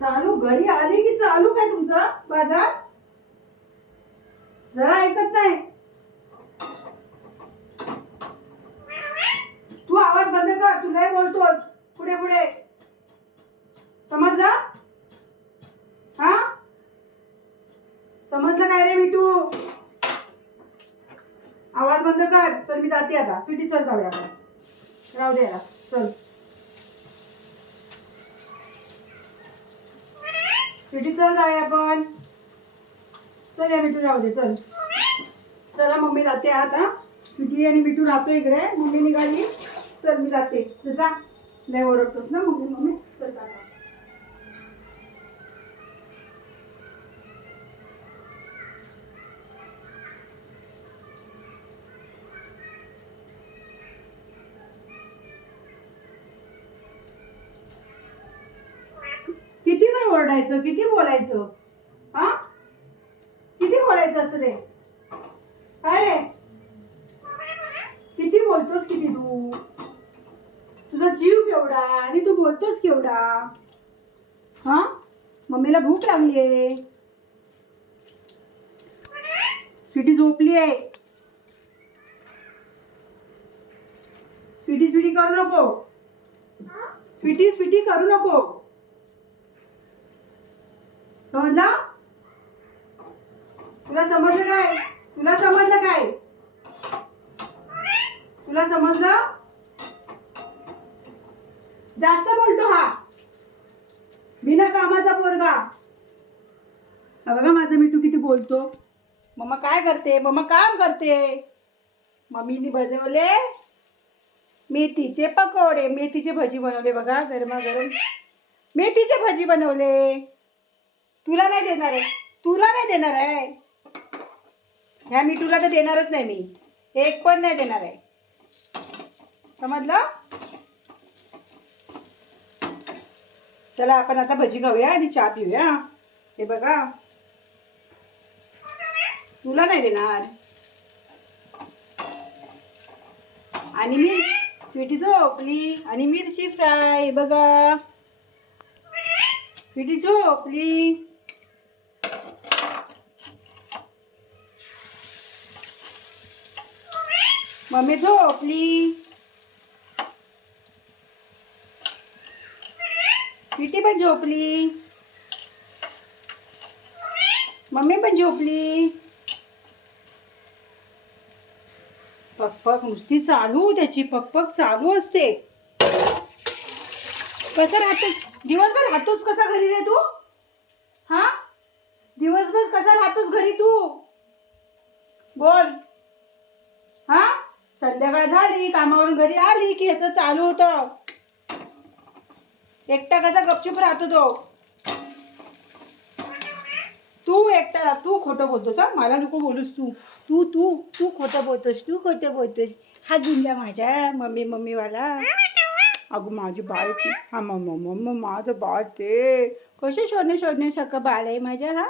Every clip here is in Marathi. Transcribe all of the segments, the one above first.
चालू घरी आली की चालू काय तुमचं बाजार? जरा ऐकत नाही. तू आवाज बंद कर तुलाही बोलतोस. पुढे पुढे. समजलं? हा? समजलं काय रे मिठू? आवाज बंद कर. चल मी जाते आता. स्वीटी चल जाऊया आपण. राहू दे चल. पिटी चल जाऊया आपण. चल या मिठू राहू दे चल. चला मम्मी जाते आता. पिटी आणि मिठू राहतो इकडे. मम्मी निघाली. चल मी जाते. जा. लय ओरडतोस ना मम्मी मम्मी? चल ओरडायचं? किती बोलायचं? हा? किती बोलायचं असं ते काय रे किती बोलतोस किती तू? तुझा जीव केवढा आणि तू बोलतोस केवढा? हा? मम्मीला भूक लागलीये. स्वीटी झोपली आहे स्वीटी स्वीटी करू नको. स्वीटी स्वीटी करू नको. समजलं? तुला समजलं काय? तुला समजलं काय? तुला समजलं? जास्त बोलतो हा. बिना कामाचा पोरगा. हा बघा माझा मिठू किती बोलतो. मम्मा काय करते? मम्मा काम करते. मम्मीने बनवले मेथीचे पकोडे. मेथीचे भजी बनवले बघा गरमागरम. मेथीचे भजी बनवले. तुला नाही देणार आहे. तुला नाही देणार आहे. ह्या मिठूला तर देणारच नाही मी. एक पण नाही देणार आहे. समजलं? चला आपण आता भजी खाऊया आणि चहा पिऊया. हे बघा. तुला नाही देणार. आणि मी स्वीटी झोपली. आणि मिरची फ्राय बघा. स्वीटी झोपली. मम्मी झोपली. किटी पण झोपली. मम्मी पण झोपली. पकपक नुसती चालू त्याची पकपक चालू असते. कसं राहतोस? दिवसभर राहतोस कसा घरी रे तू? हा? दिवसभर कसा राहतोस घरी तू? बोल. हा? संध्याकाळ झाली कामावरून घरी आली की ह्याचं चालू होतं. एकटा कसा गपचूप राहतो तो? तू एकटा तू खोटं बोलतोस हा? मला नको बोलूस तू. तू तू तू खोटं बोलतोस तू खोटं बोलतोस. हा जुंड्या माझ्या मम्मी मम्मीवाला. अगं माझी बाळ ती. हा मम्मा मम्मा माझं बाळ ते. कसे शोधणे शोधण्यासारखं बाळ आहे माझ्या हा?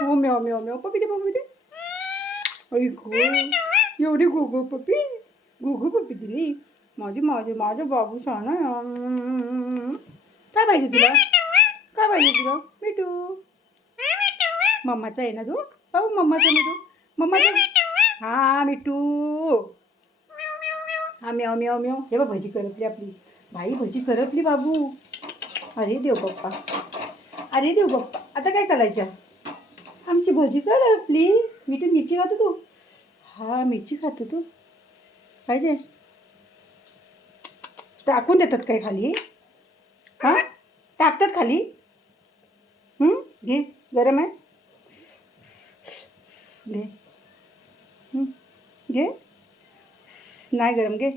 हो म्याव म्याव म्याव. पपी दे पपी दे. अरे गो. एवढी गोगो पप्पी गोगो पप्पी दिली. माझी माझे माझ्या बाबू छान आहे काय पाहिजे तुला? काय पाहिजे तुला? मिठू. मम्माचा आहे ना तू? पाहू मम्माचा मिठू. मम्माचा हा मिठू. हा म्याव म्याव म्याव. हे बा भजी करपली आपली. भाई भजी करपली बाबू. अरे देव बाप्पा. अरे देव बाप्पा. आता काय करायच्या आमची भजी करपली. मिठू मिरची खातो तू? हा मिरची खातो तू. पाहिजे? टाकून देतात काय खाली? हा? टाकतात खाली? घे गरम आहे. घे. घे. नाही गरम घे.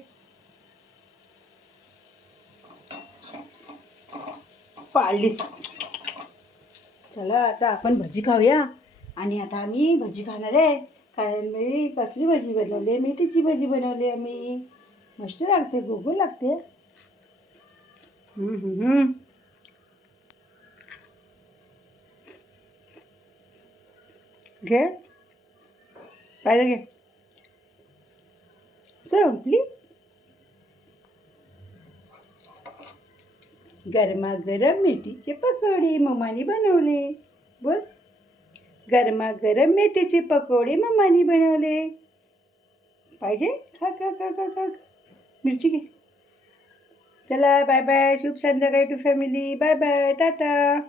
पाळलीस. चला आता आपण भजी खाऊया. आणि आता आम्ही भजी खाणार आहे. कारण मी कसली भजी बनवली? मेथीची भजी बनवली आम्ही. मस्त लागते गोगो लागते. घे. पाहिजे घे. संपली. गरमागरम मेथीचे पकोडे मम्माने बनवले. बोल. गरमागरम मेथीचे पकोडे मम्मानी बनवले. पाहिजे? खा खा खा खा खा मिरची घे. चला बाय बाय शुभ संध्याकाळी to family bye bye tata